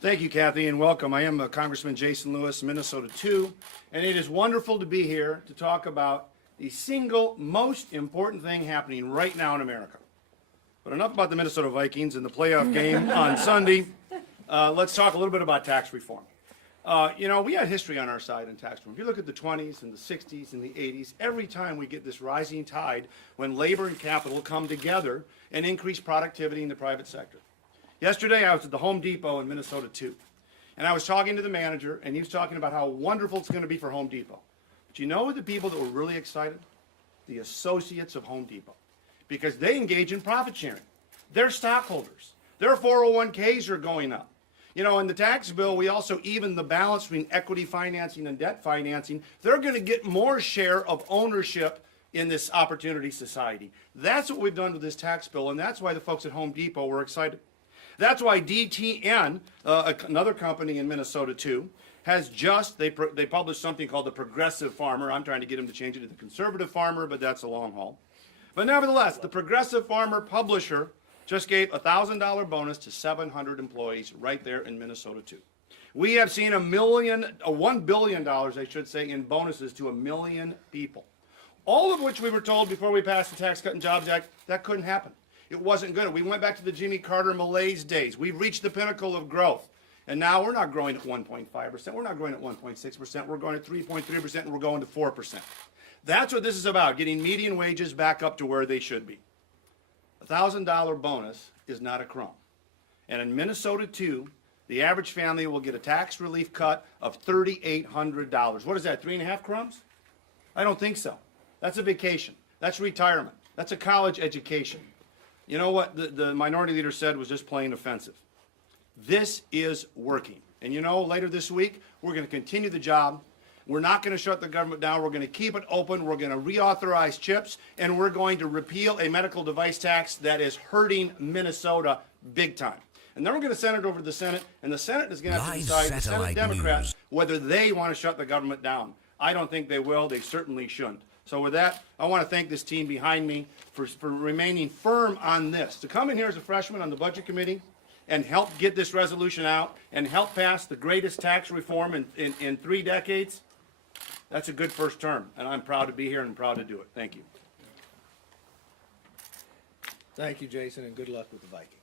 Thank you, Kathy, and welcome. I am Congressman Jason Lewis, Minnesota 2, and it is wonderful to be here to talk about the single most important thing happening right now in America. But enough about the Minnesota Vikings and the playoff game on Sunday. Let's talk a little bit about tax reform. We had history on our side in tax reform. If you look at the 20s and the 60s and the 80s, every time we get this rising tide when labor and capital come together and increase productivity in the private sector. Yesterday, I was at the Home Depot in Minnesota 2, and I was talking to the manager, and he was talking about how wonderful it's going to be for Home Depot. But you know the people that were really excited? The associates of Home Depot, because they engage in profit sharing. They're stockholders. Their 401ks are going up. You know, in the tax bill, we also even the balance between equity financing and debt financing. They're going to get more share of ownership in this opportunity society. That's what we've done with this tax bill, and that's why the folks at Home Depot were excited. That's why DTN, another company in Minnesota too, has they published something called the Progressive Farmer. I'm trying to get them to change it to the Conservative Farmer, but that's a long haul. But nevertheless, the Progressive Farmer publisher just gave a $1,000 bonus to 700 employees right there in Minnesota too. We have seen $1 billion, I should say, in bonuses to 1 million people. All of which we were told before we passed the Tax Cut and Jobs Act, that couldn't happen. It wasn't good. We went back to the Jimmy Carter malaise days. We've reached the pinnacle of growth. And now we're not growing at 1.5%. We're not growing at 1.6%. We're going at 3.3%, and we're going to 4%. That's what this is about, getting median wages back up to where they should be. A $1,000 bonus is not a crumb. And in Minnesota, too, the average family will get a tax relief cut of $3,800. What is that, 3.5 crumbs? I don't think so. That's a vacation. That's retirement. That's a college education. You know what the minority leader said was just plain offensive. This is working. And you know, later this week, we're going to continue the job. We're not going to shut the government down. We're going to keep it open. We're going to reauthorize CHIPS, and we're going to repeal a medical device tax that is hurting Minnesota big time. And then we're going to send it over to the Senate, and the Senate is going to have to decide, the Senate Democrats, whether they want to shut the government down. I don't think they will. They certainly shouldn't. So with that, I want to thank this team behind me for remaining firm on this. To come in here as a freshman on the Budget Committee and help get this resolution out and help pass the greatest tax reform in 3 decades, that's a good first term. And I'm proud to be here and proud to do it. Thank you. Thank you, Jason, and good luck with the Vikings.